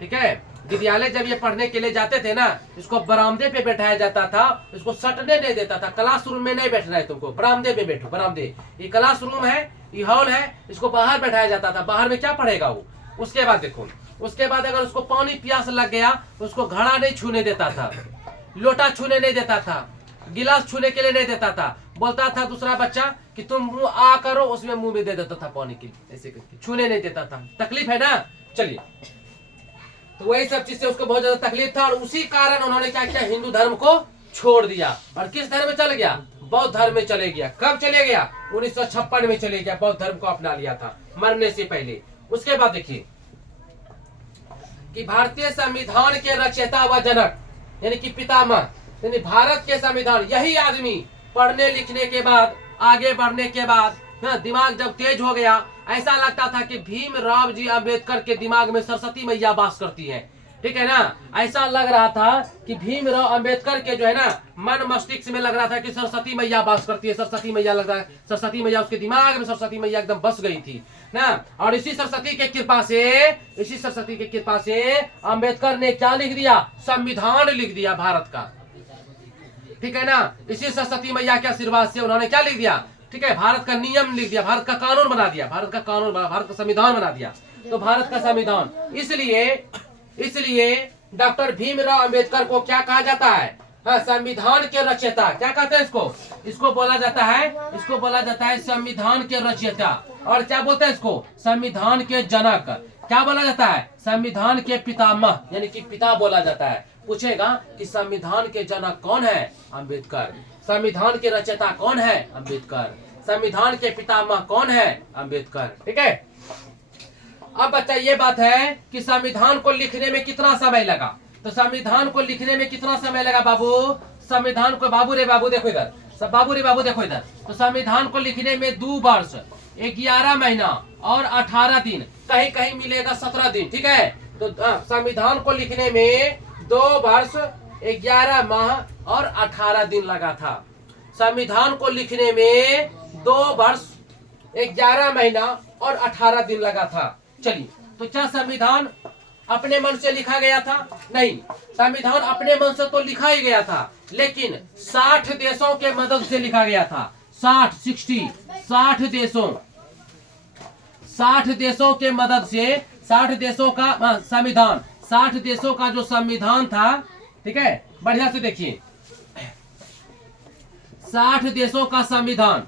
ठीक है। विद्यालय जब ये पढ़ने के लिए जाते थे ना, इसको बरामदे पे बैठाया जाता था, इसको सटने नहीं देता था। क्लासरूम में नहीं बैठना है तुमको, बरामदे पे बैठो। बरामदे ये क्लासरूम है, ये हॉल है, इसको बाहर बैठाया जाता था। बाहर में क्या पढ़ेगा वो? उसके बाद देखो, उसके बाद अगर उसको पानी प्यास लग गया, उसको घड़ा नहीं छूने देता था, लोटा छूने नहीं देता था, गिलास छूने के लिए नहीं देता था। बोलता था दूसरा बच्चा कि तुम मुंह आ करो, उसमें मुंह में दे देता था पानी के, ऐसे करके छूने नहीं देता था। तकलीफ है ना। चलिए, तो वही सब चीज से उसको बहुत ज्यादा तकलीफ था और उसी कारण उन्होंने क्या किया, हिंदू धर्म को छोड़ दिया और किस धर्म में चल गया, बौद्ध धर्म में चले गया। कब चले गया? 1956 में चले गया, बौद्ध धर्म को अपना लिया था मरने से पहले। उसके बाद देखिए कि भारतीय संविधान के रचयिता व जनक, यानी कि पितामह, यानी भारत के संविधान, यही आदमी पढ़ने लिखने के बाद, आगे बढ़ने के बाद, दिमाग जब तेज हो गया, ऐसा लगता था कि भीमराव जी अम्बेडकर के दिमाग में सरस्वती मैया वास करती है, ठीक है ना। ऐसा लग रहा था कि भीमराव अम्बेडकर के जो है ना मन मस्तिष्क में लग रहा था कि सरस्वती मैया वास करती है, सरस्वती मैया लग रहा है, सरस्वती मैया उसके दिमाग में, सरस्वती मैया एकदम बस गई थी ना। और इसी सरस्वती के कृपा से अम्बेडकर ने क्या लिख दिया, संविधान लिख दिया भारत का, ठीक है ना। इसी सरस्वती मैया के आशीर्वाद से उन्होंने क्या लिख दिया, ठीक है, भारत का नियम लिख दिया, भारत का कानून बना दिया, भारत का कानून, भारत का संविधान बना दिया। तो भारत का संविधान, इसलिए डॉक्टर भीमराव अंबेडकर को क्या कहा जाता है, हाँ, संविधान के रचयिता। क्या कहते हैं इसको बोला जाता है संविधान के रचयिता। और क्या बोलते हैं इसको, संविधान के जनक। क्या बोला जाता है, संविधान के पितामह, यानी कि पिता बोला जाता है। पूछेगा कि संविधान के जनक कौन है, अंबेडकर। संविधान के रचयिता कौन है, अंबेडकर। संविधान के पितामह कौन है, अंबेडकर, ठीक है। अब बच्चा ये बात है कि संविधान को लिखने में कितना समय लगा, तो संविधान को लिखने में कितना समय लगा बाबू, संविधान को, बाबू रे बाबू देखो इधर, सब बाबू रे बाबू देखो इधर। तो संविधान को लिखने में 2 वर्ष 11 महीना और 18 दिन, कहीं कहीं मिलेगा 17 दिन, ठीक है। तो संविधान को लिखने में 2 वर्ष 11 माह और 18 दिन लगा था। संविधान को लिखने में 2 वर्ष 11 महीना और 18 दिन लगा था। चलिए, तो क्या संविधान अपने मन से लिखा गया था? नहीं, संविधान अपने मन से तो लिखा ही गया था, लेकिन 60 देशों के मदद से लिखा गया था। 60 देशों के मदद से, 60 देशों का संविधान, 60 देशों का जो संविधान था, ठीक है, बढ़िया से देखिए, 60 देशों का संविधान,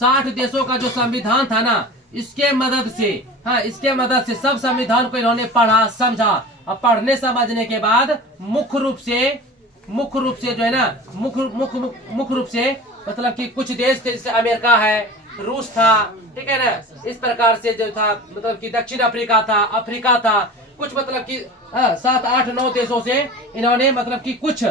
60 देशों का जो संविधान था ना, इसके मदद से, हाँ, इसके मदद से सब संविधान को इन्होंने पढ़ा, समझा। और पढ़ने समझने के बाद मुख्य रूप से जो है ना, मुख्य रूप से मतलब कि कुछ देश थे, जैसे अमेरिका है, रूस था, ठीक है ना, इस प्रकार से जो था, मतलब कि दक्षिण अफ्रीका था, कुछ मतलब कि 7, 8, 9 देशों से इन्होंने मतलब कि कुछ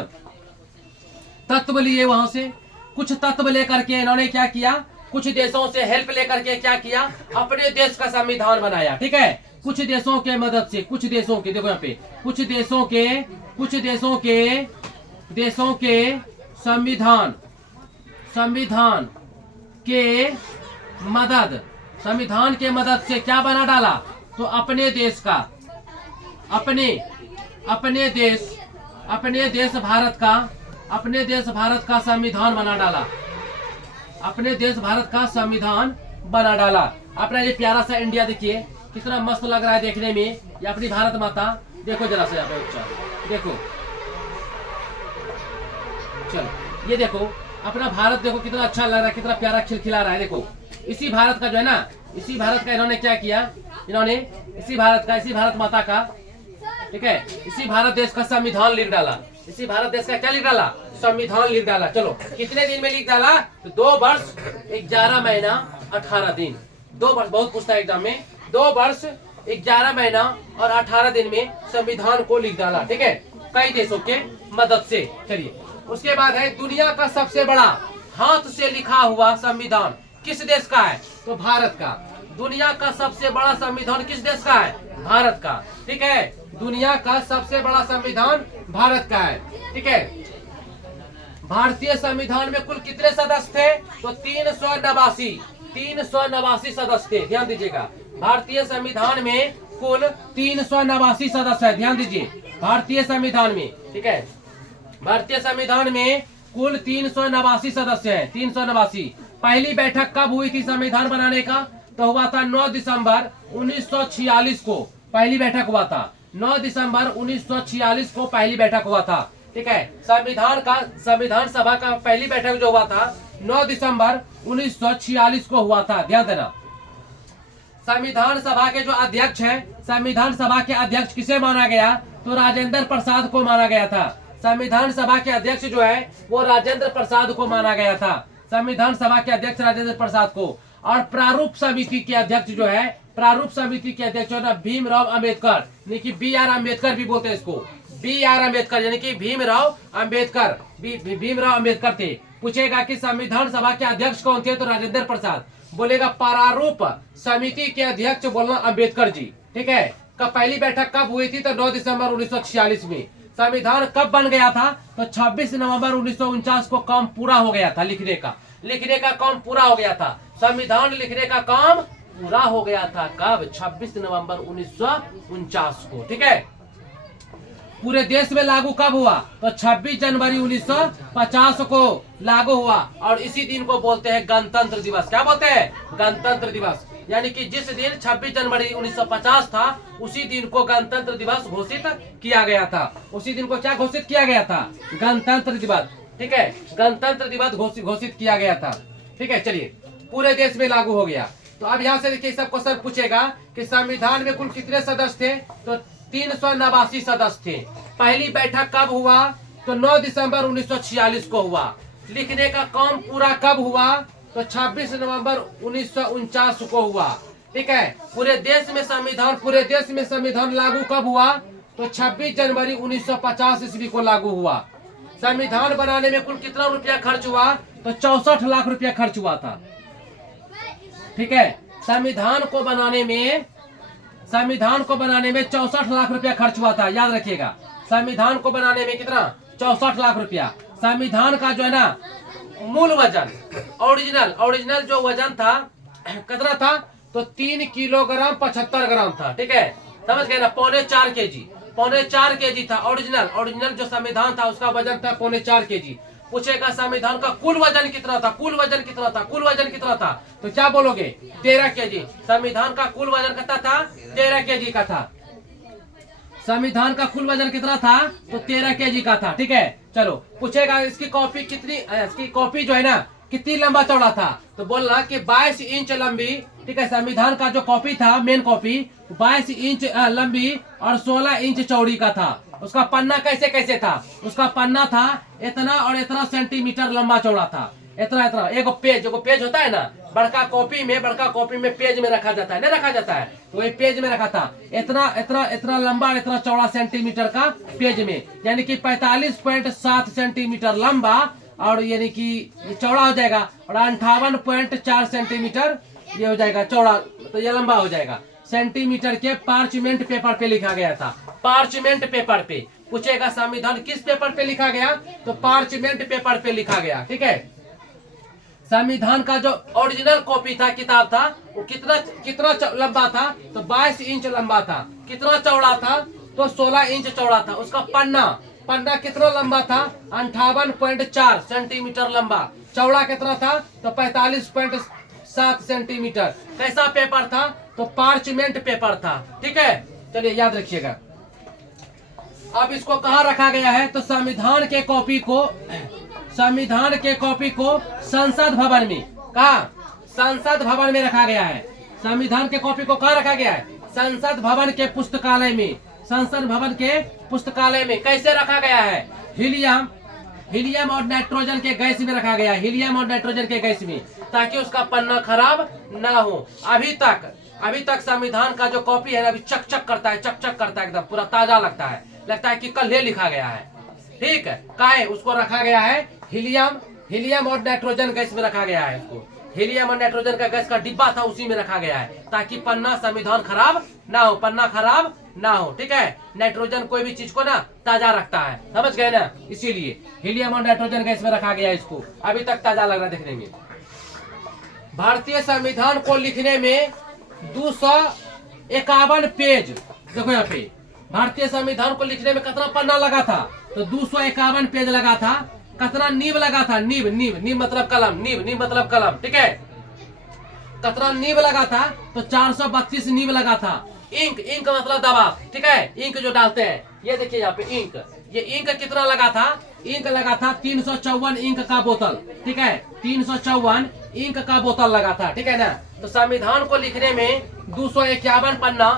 तत्व लिए, वहां से कुछ तत्व लेकर के इन्होंने क्या किया, कुछ देशों से हेल्प लेकर के क्या किया, अपने देश का संविधान बनाया, ठीक है। कुछ देशों के मदद से, कुछ देशों के, देखो यहाँ पे, कुछ देशों के देशों के संविधान के मदद संविधान के मदद से क्या बना डाला? तो अपने देश भारत का संविधान बना डाला। अपने देश भारत का संविधान बना डाला। अपना ये प्यारा सा इंडिया देखिए कितना मस्त लग रहा है देखने में। ये अपनी भारत माता देखो जरा से, यहाँ पे देखो, चलो ये देखो अपना भारत देखो कितना अच्छा लग रहा है, कितना प्यारा खिलखिला रहा है। देखो इसी भारत का जो है ना, इसी भारत का इन्होंने क्या किया, इन्होंने इसी भारत माता का, ठीक है, इसी भारत देश का संविधान लिख डाला। इसी भारत देश का क्या लिख डाला? संविधान लिख डाला। चलो कितने दिन में लिख डाला? तो 2 वर्ष 11 महीना 18 दिन। 2 वर्ष, बहुत पूछता है एग्जाम में, 2 वर्ष 11 महीना और 18 दिन में संविधान को लिख डाला। ठीक है, कई देशों के मदद से। चलिए उसके बाद है दुनिया का सबसे बड़ा हाथ से लिखा हुआ संविधान किस देश का है? तो भारत का। दुनिया का सबसे बड़ा संविधान किस देश का है? भारत का। ठीक है, दुनिया का सबसे बड़ा संविधान भारत का है। ठीक है, भारतीय संविधान में कुल कितने सदस्य थे? तो 389 सदस्य थे। ध्यान दीजिएगा, भारतीय संविधान में कुल 389 सदस्य है। ध्यान दीजिए, भारतीय संविधान में, ठीक है, भारतीय संविधान में कुल 389 सदस्य हैं। 389। पहली बैठक कब हुई थी संविधान बनाने का? तो हुआ था 9 दिसंबर 1946 को पहली बैठक हुआ था। 9 दिसंबर 1946 को पहली बैठक हुआ था। ठीक है, संविधान सभा का पहली बैठक जो हुआ था 9 दिसंबर 1946 को हुआ था। ध्यान देना। संविधान सभा के जो अध्यक्ष हैं, संविधान सभा के अध्यक्ष किसे माना गया? तो राजेंद्र प्रसाद को माना गया था। संविधान सभा के अध्यक्ष जो है वो राजेंद्र प्रसाद को माना गया था। संविधान सभा के अध्यक्ष राजेंद्र प्रसाद को। और प्रारूप समिति के अध्यक्ष जो है, प्रारूप समिति के अध्यक्ष है भीमराव अंबेडकर, यानी कि BR अम्बेडकर भी बोलते हैं इसको। BR अम्बेडकर यानी कि भीमराव अंबेडकर थे। पूछेगा कि संविधान सभा के अध्यक्ष कौन थे? तो राजेंद्र प्रसाद। बोलेगा प्रारूप समिति के अध्यक्ष, बोलना अंबेडकर जी। ठीक है, पहली बैठक कब हुई थी? तो 9 दिसंबर 1946 में। संविधान कब बन गया था? तो 26 नवंबर 1949 को काम पूरा हो गया था। लिखने का काम पूरा हो गया था। संविधान लिखने का काम पूरा हो गया था कब? 26 नवंबर 1949 को। ठीक है, पूरे देश में लागू कब हुआ? तो 26 जनवरी 1950 को लागू हुआ। और इसी दिन को बोलते हैं गणतंत्र दिवस। क्या बोलते हैं? गणतंत्र दिवस। यानी कि जिस दिन 26 जनवरी 1950 था उसी दिन को गणतंत्र दिवस घोषित किया गया था। उसी दिन को क्या घोषित किया गया था? गणतंत्र दिवस। ठीक है, गणतंत्र दिवस घोषित किया गया था। ठीक है, चलिए पूरे देश में लागू हो गया। तो अब यहाँ से देखिए सब क्वेश्चन पूछेगा कि संविधान में कुल कितने सदस्य थे? तो 389 सदस्य थे। पहली बैठक कब हुआ? तो 9 दिसंबर 1946 को हुआ। लिखने का काम पूरा कब हुआ? तो 26 नवंबर 1949 को हुआ। ठीक है, पूरे देश में संविधान लागू कब हुआ? तो 26 जनवरी 1950 ईस्वी को लागू हुआ। संविधान बनाने में कुल कितना रुपया खर्च हुआ? तो 64 लाख रुपया खर्च हुआ था। ठीक है, संविधान को बनाने में 64 लाख रुपया खर्च हुआ था। याद रखिएगा, संविधान को बनाने में कितना? 64 लाख रुपया। संविधान का जो है ना मूल वजन, ओरिजिनल जो वजन था कितना था? तो 3 किलोग्राम 75 ग्राम था। ठीक है, समझ गए ना? 4.5 केजी था। ओरिजिनल जो संविधान था उसका वजन था 4.5 केजी। पूछेगा संविधान का कुल वजन कितना था? कुल वजन कितना था? तो क्या बोलोगे? 13 केजी। संविधान का कुल वजन कितना था? 13 केजी का था। संविधान का कुल वजन कितना था? तो 13 केजी का था। ठीक है, चलो पूछेगा इसकी कॉपी जो है ना कितनी लंबा चौड़ा था? तो बोलना कि 22 इंच लंबी। ठीक है, संविधान का जो कॉपी था, मेन कॉपी 22 इंच लंबी और 16 इंच चौड़ी का था। उसका पन्ना कैसे था? उसका पन्ना था इतना और इतना सेंटीमीटर लंबा चौड़ा था। इतना एगो पेज होता है ना, बड़का कॉपी में पेज में रखा जाता है, नहीं रखा जाता है? तो ये पेज में रखा था इतना लंबा, इतना चौड़ा सेंटीमीटर का पेज में, यानी कि 45.7 सेंटीमीटर लंबा और यानी कि चौड़ा हो जाएगा और 58.4 सेंटीमीटर ये हो जाएगा चौड़ा, तो ये लंबा हो जाएगा। सेंटीमीटर के पार्चमेंट पेपर पे लिखा गया था। पार्चमेंट पूछेगा संविधान किस पेपर पे लिखा गया, तो पार्चमेंट पेपर पे लिखा गया। ठीक है, संविधान का जो ओरिजिनल कॉपी था, किताब था, वो कितना कितना लंबा था, तो 22 इंच लंबा था। कितना चौड़ा था, तो 16 इंच चौड़ा था। उसका पन्ना कितना लंबा था, 58.4 सेंटीमीटर लंबा। चौड़ा कितना था, तो 45.7 सेंटीमीटर। कैसा पेपर था, तो पार्चमेंट पेपर था। ठीक है, चलिए याद रखिएगा। अब इसको कहाँ रखा गया है, तो संविधान के कॉपी को संसद भवन में, कहा संसद भवन में रखा गया है। संविधान के कॉपी को कहाँ रखा गया है, संसद भवन के पुस्तकालय में। संसद भवन के पुस्तकालय में कैसे रखा गया है, हीलियम और नाइट्रोजन के गैस में रखा गया है। हीलियम और नाइट्रोजन के गैस में, ताकि उसका पन्ना खराब ना हो। अभी तक संविधान का जो कॉपी है अभी चक करता है, एकदम पूरा ताजा लगता है कि कल ही लिखा गया है। ठीक है, काहे उसको रखा गया है, हीलियम और नाइट्रोजन गैस में रखा गया है। इसको हीलियम और नाइट्रोजन का गैस का डिब्बा था, उसी में रखा गया है, ताकि पन्ना संविधान खराब ना हो। ठीक है, नाइट्रोजन कोई भी चीज को ना ताजा रखता है, समझ गए ना, इसीलिए हीलियम और नाइट्रोजन गैस में रखा गया है। इसको अभी तक ताजा लग रहा है देखने में। भारतीय संविधान को लिखने में 251 पेज, देखो यहाँ पे भारतीय संविधान को लिखने में कितना पन्ना लगा था, तो 251 पेज लगा था। कितना नींव लगा था, नींव मतलब कलम। ठीक है, कितना नींव लगा था, तो 432 नींव लगा था। इंक मतलब दबाव। ठीक है, इंक जो डालते हैं, ये देखिए यहाँ पे इंक, ये इंक कितना लगा था, इंक लगा था 354 इंक का बोतल। ठीक है, 354 इंक का बोतल लगा था। ठीक है ना, तो संविधान को लिखने में 251 पन्ना,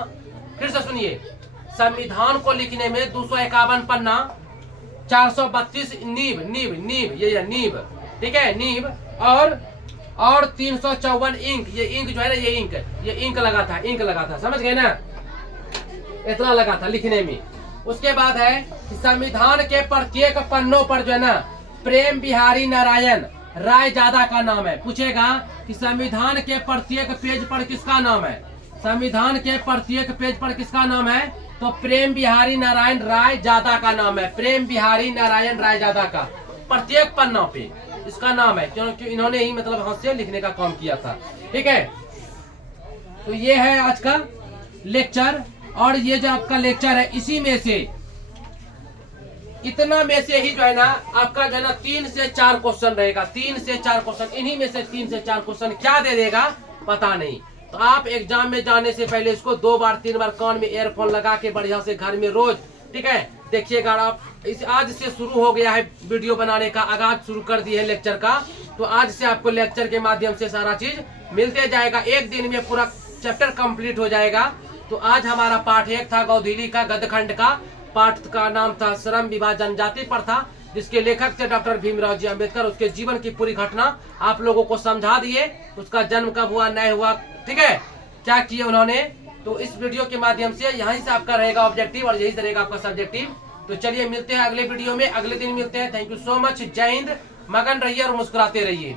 फिर से सुनिए, संविधान को लिखने में 251 पन्ना, 432 नींव, ये नींव। ठीक है, नींव और 354 इंक, ये इंक जो है ना, ये इंक लगा था, समझ गए ना, इतना लगा था लिखने में। उसके बाद है कि संविधान के प्रत्येक पन्नों पर जो है ना, प्रेम बिहारी नारायण रायजादा का नाम है। पूछेगा कि संविधान के प्रत्येक पेज पर किसका नाम है, संविधान के प्रत्येक पेज पर किसका नाम है, तो प्रेम बिहारी नारायण रायजादा का नाम है। प्रेम बिहारी नारायण रायजादा का प्रत्येक पन्ना पे इसका नाम है, क्योंकि इन्होंने ही मतलब हाथ से लिखने का काम किया था। ठीक है, तो ये है आज का लेक्चर, और ये जो आपका लेक्चर है, इसी में से इतना में से ही जो है ना आपका जो है ना 3 से 4 क्वेश्चन रहेगा। 3 से 4 क्वेश्चन, इन्हीं में से 3 से 4 क्वेश्चन क्या दे देगा पता नहीं। तो आप एग्जाम में जाने से पहले इसको 2 बार 3 बार कान में ईयरफोन लगा के बढ़िया से घर में रोज, ठीक है, देखिएगा। आप इस आज से शुरू हो गया है वीडियो बनाने का, आगाज शुरू कर दी है लेक्चर का, तो आज से आपको लेक्चर के माध्यम से सारा चीज मिलते जाएगा। एक दिन में पूरा चैप्टर कंप्लीट हो जाएगा। तो आज हमारा पाठ 1 था गौधीली का गद्यखंड का, पाठ का नाम था श्रम विवाह जनजाति पर था, जिसके लेखक थे डॉक्टर भीमराव जी अम्बेडकर। उसके जीवन की पूरी घटना आप लोगों को समझा दिए, उसका जन्म कब हुआ, नहीं हुआ, ठीक है, क्या किए उन्होंने। तो इस वीडियो के माध्यम से यहीं से आपका रहेगा ऑब्जेक्टिव और यही से रहेगा आपका सब्जेक्टिव। तो चलिए मिलते हैं अगले वीडियो में, अगले दिन मिलते हैं। थैंक यू सो मच, जय हिंद, मगन रहिए और मुस्कुराते रहिए।